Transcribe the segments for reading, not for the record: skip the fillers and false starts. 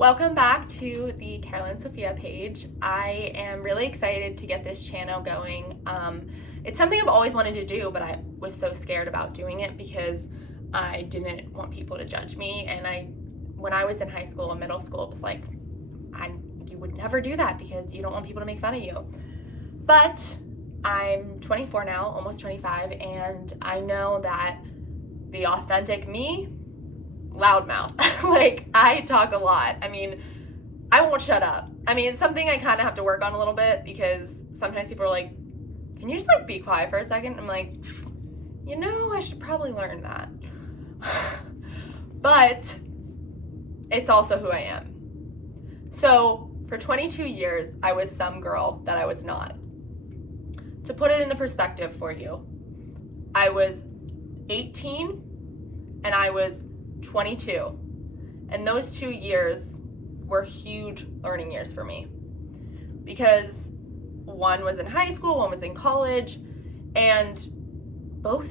Welcome back to the Caroline Sophia page. I am really excited to get this channel going. It's something I've always wanted to do, but I was so scared about doing it because I didn't want people to judge me. And when I was in high school and middle school, it was like, you would never do that because you don't want people to make fun of you. But I'm 24 now, almost 25, and I know that the authentic me, loudmouth. Like, I talk a lot. I mean, I won't shut up. I mean, it's something I kind of have to work on a little bit because sometimes people are like, can you just like be quiet for a second? I'm like, I should probably learn that. But it's also who I am. So for 22 years, I was some girl that I was not. To put it into perspective for you, I was 18 and I was 22. And those 2 years were huge learning years for me because one was in high school, one was in college, and both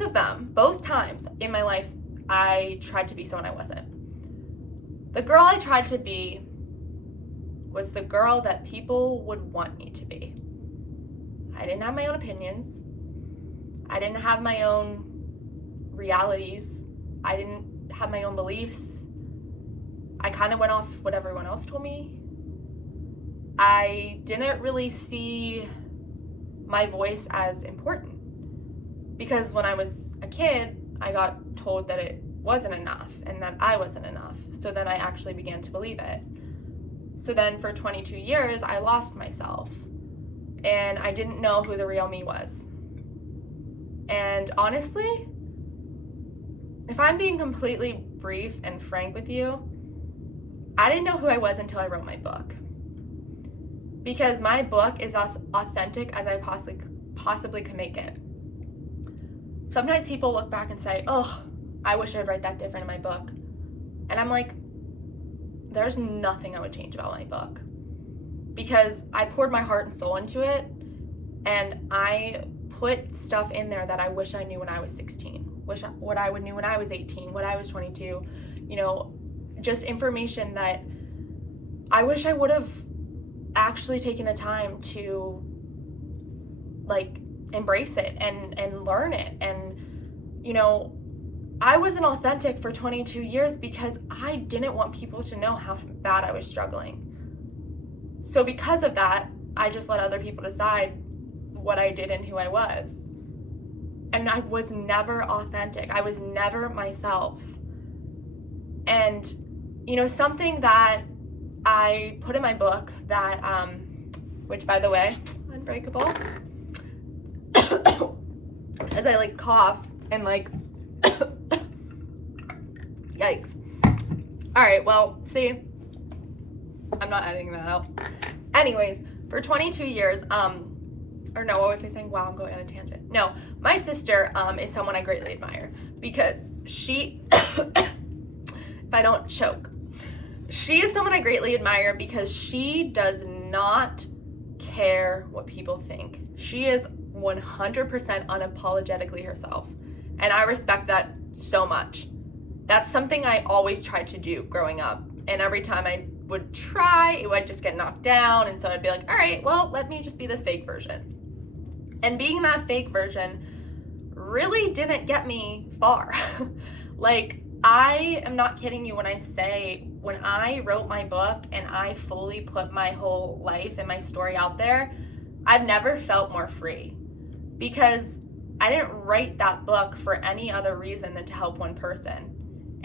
times in my life, I tried to be someone I wasn't. The girl I tried to be was the girl that people would want me to be. I didn't have my own opinions. I didn't have my own realities. I didn't have my own beliefs. I kind of went off what everyone else told me. I didn't really see my voice as important because when I was a kid, I got told that it wasn't enough and that I wasn't enough. So then I actually began to believe it. So then for 22 years, I lost myself and I didn't know who the real me was. And honestly, if I'm being completely brief and frank with you, I didn't know who I was until I wrote my book. Because my book is as authentic as I possibly can make it. Sometimes people look back and say, oh, I wish I'd write that different in my book. And I'm like, there's nothing I would change about my book. Because I poured my heart and soul into it, and I put stuff in there that I wish I knew when I was 16, what I would knew when I was 18, what I was 22, just information that I wish I would have actually taken the time to embrace it and learn it. And I wasn't authentic for 22 years because I didn't want people to know how bad I was struggling. So because of that, I just let other people decide what I did and who I was. And I was never authentic. I was never myself. And, something that I put in my book that, which by the way, Unbreakable, as I cough and yikes. All right, well, see, I'm not editing that out. Anyways, for 22 years, or no, what was I saying? Wow, I'm going on a tangent. No, my sister is someone I greatly admire because she, if I don't choke, she is someone I greatly admire because she does not care what people think. She is 100% unapologetically herself, and I respect that so much. That's something I always tried to do growing up, and every time I would try, it would just get knocked down, and so I'd be like, all right, well, let me just be this fake version. And being that fake version really didn't get me far. I am not kidding you when I say, when I wrote my book and I fully put my whole life and my story out there, I've never felt more free because I didn't write that book for any other reason than to help one person.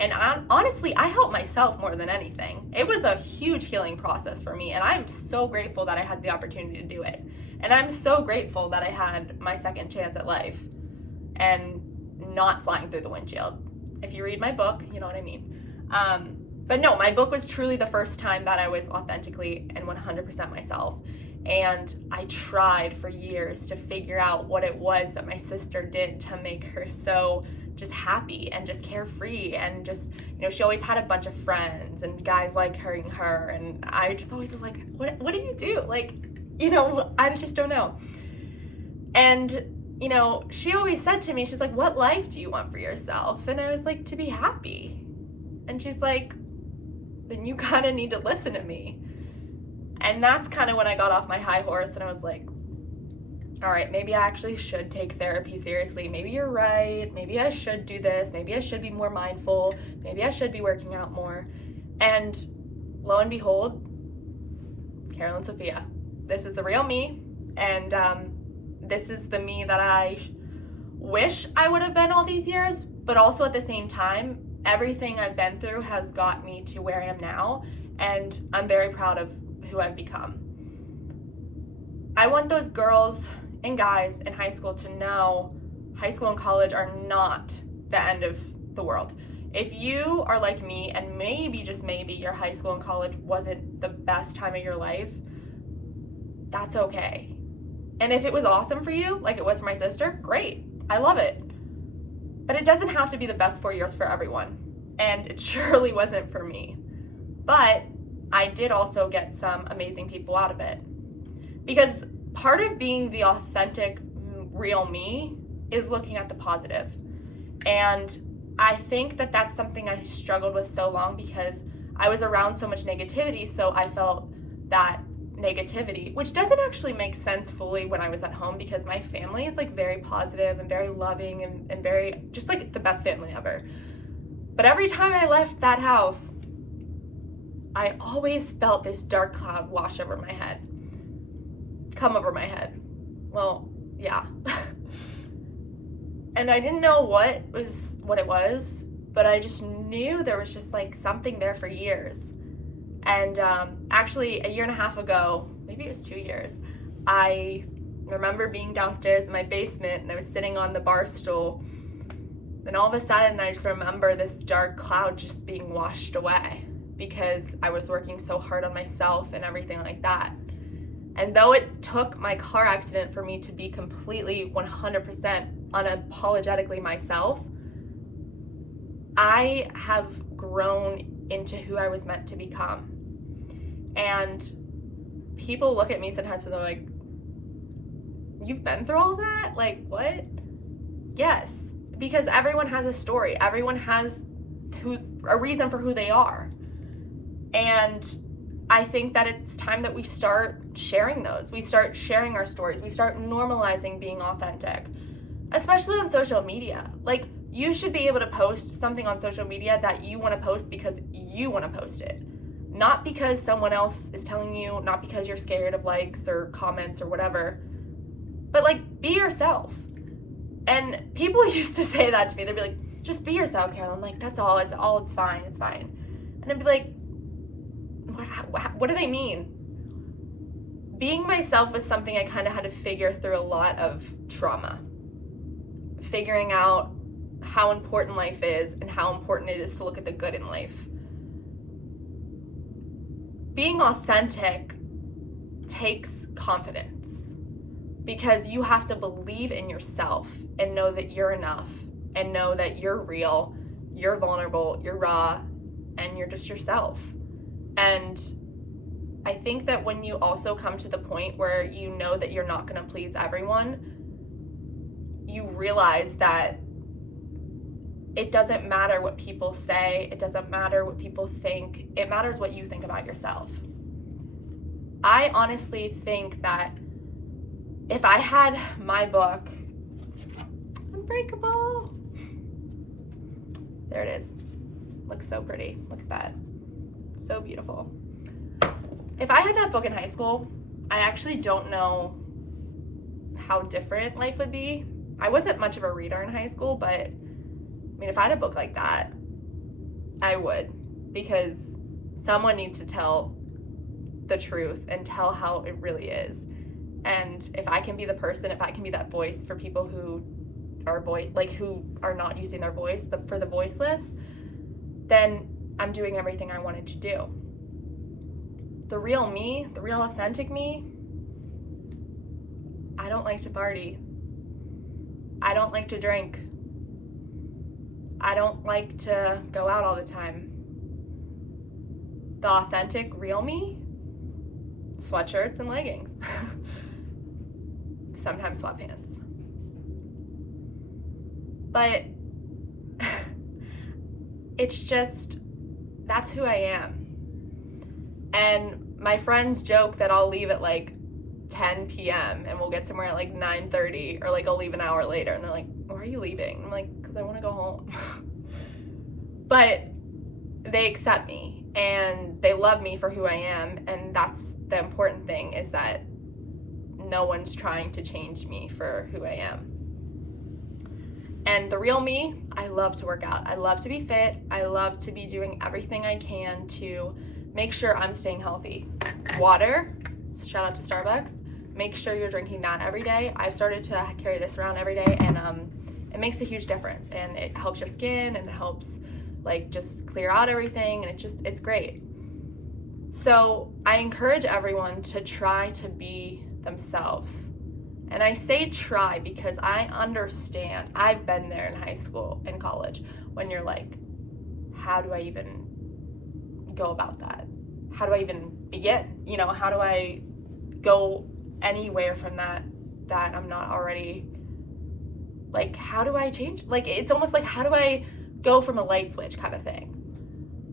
And honestly, I helped myself more than anything. It was a huge healing process for me, and I'm so grateful that I had the opportunity to do it. And I'm so grateful that I had my second chance at life and not flying through the windshield. If you read my book, you know what I mean. But no, my book was truly the first time that I was authentically and 100% myself. And I tried for years to figure out what it was that my sister did to make her so just happy and just carefree and just, she always had a bunch of friends and guys like her, and I just always was like, what do you do? I just don't know. And she always said to me, she's like, what life do you want for yourself? And I was like, to be happy. And she's like, then you kind of need to listen to me. And that's kind of when I got off my high horse and I was like, all right, maybe I actually should take therapy seriously. Maybe you're right. Maybe I should do this. Maybe I should be more mindful. Maybe I should be working out more. And lo and behold, Carolyn Sophia, this is the real me. And this is the me that I wish I would have been all these years. But also at the same time, everything I've been through has got me to where I am now. And I'm very proud of who I've become. I want those girls and guys in high school to know high school and college are not the end of the world. If you are like me and maybe, just maybe, your high school and college wasn't the best time of your life, that's okay. And if it was awesome for you, like it was for my sister, great. I love it. But it doesn't have to be the best 4 years for everyone. And it surely wasn't for me. But I did also get some amazing people out of it. Because part of being the authentic, real me is looking at the positive. And I think that that's something I struggled with so long because I was around so much negativity, so I felt that negativity, which doesn't actually make sense fully when I was at home because my family is like very positive and very loving and very, just like the best family ever. But every time I left that house, I always felt this dark cloud wash over my head. Come over my head. Well, yeah. And I didn't know what it was, but I just knew there was just like something there for years. And actually a year and a half ago, maybe it was 2 years, I remember being downstairs in my basement and I was sitting on the bar stool. And all of a sudden I just remember this dark cloud just being washed away because I was working so hard on myself and everything like that. And though it took my car accident for me to be completely 100% unapologetically myself, I have grown into who I was meant to become. And people look at me sometimes and they're like, you've been through all that? Like, what? Yes, because everyone has a story. Everyone has a reason for who they are. And I think that it's time that we start sharing those. We start sharing our stories. We start normalizing being authentic, especially on social media. Like, you should be able to post something on social media that you want to post because you want to post it. Not because someone else is telling you, not because you're scared of likes or comments or whatever. But like, be yourself. And people used to say that to me. They'd be like, just be yourself, Carolyn. Like, that's all. It's fine. It's fine. And I'd be like, what do they mean? Being myself was something I kind of had to figure through a lot of trauma. Figuring out how important life is and how important it is to look at the good in life. Being authentic takes confidence because you have to believe in yourself and know that you're enough and know that you're real, you're vulnerable, you're raw, and you're just yourself. And I think that when you also come to the point where you know that you're not going to please everyone, you realize that it doesn't matter what people say, it doesn't matter what people think, it matters what you think about yourself. I honestly think that if I had my book, Unbreakable, there it is, looks so pretty, look at that, so beautiful. If I had that book in high school, I actually don't know how different life would be. I wasn't much of a reader in high school, but I mean, if I had a book like that, I would, because someone needs to tell the truth and tell how it really is. And if I can be the person, if I can be that voice for people who are who are not using their voice, for the voiceless, then I'm doing everything I wanted to do. The real me, the real authentic me, I don't like to party. I don't like to drink. I don't like to go out all the time. The authentic, real me, sweatshirts and leggings. Sometimes sweatpants. But it's just, that's who I am. And my friends joke that I'll leave at like 10 p.m. and we'll get somewhere at like 9:30, or like I'll leave an hour later, and they're like, why are you leaving? I'm like, because I want to go home. But they accept me and they love me for who I am, and that's the important thing, is that no one's trying to change me for who I am. And the real me, I love to work out. I love to be fit. I love to be doing everything I can to make sure I'm staying healthy. Water, shout out to Starbucks. Make sure you're drinking that every day. I've started to carry this around every day, and it makes a huge difference, and it helps your skin, and it helps like just clear out everything, and it's great. So I encourage everyone to try to be themselves. And I say try because I understand. I've been there in high school and college when you're like, how do I even go about that? How do I even begin? You know, how do I go anywhere from that I'm not already, like, how do I change? Like, it's almost like, how do I go from a light switch kind of thing?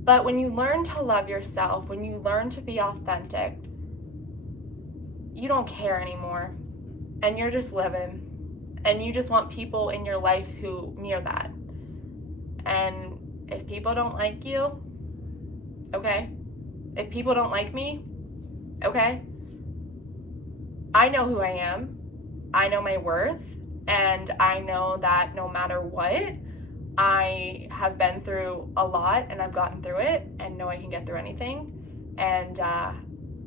But when you learn to love yourself, when you learn to be authentic, you don't care anymore. And you're just living, and you just want people in your life who mirror that. And if people don't like you, okay. If people don't like me, okay. I know who I am. I know my worth, and I know that no matter what, I have been through a lot, and I've gotten through it, and know I can get through anything. And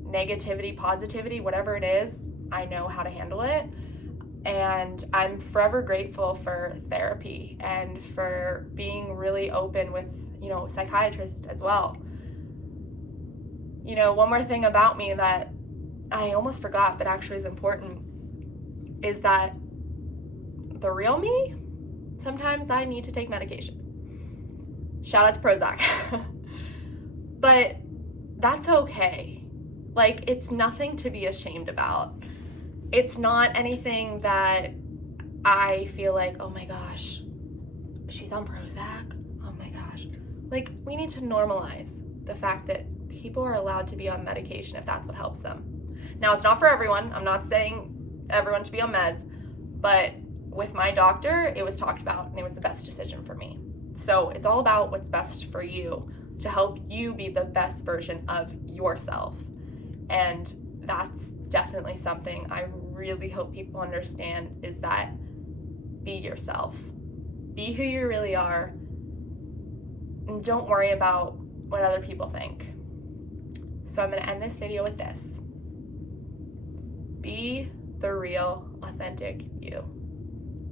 negativity, positivity, whatever it is, I know how to handle it. And I'm forever grateful for therapy and for being really open with, you know, psychiatrists as well. You know, one more thing about me that I almost forgot but actually is important is that the real me, sometimes I need to take medication. Shout out to Prozac. But that's okay. Like, it's nothing to be ashamed about. It's not anything that I feel like, oh my gosh, she's on Prozac? Oh my gosh. Like, we need to normalize the fact that people are allowed to be on medication if that's what helps them. Now, it's not for everyone. I'm not saying everyone should be on meds, but with my doctor, it was talked about, and it was the best decision for me. So it's all about what's best for you to help you be the best version of yourself. And that's definitely something I really hope people understand, is that be yourself. Be who you really are. And don't worry about what other people think. So I'm going to end this video with this. Be the real, authentic you.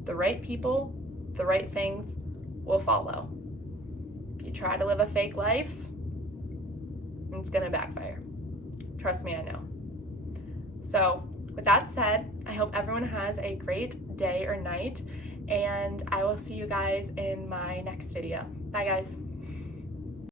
The right people, the right things will follow. If you try to live a fake life, it's going to backfire. Trust me, I know. So with that said, I hope everyone has a great day or night, and I will see you guys in my next video. Bye, guys.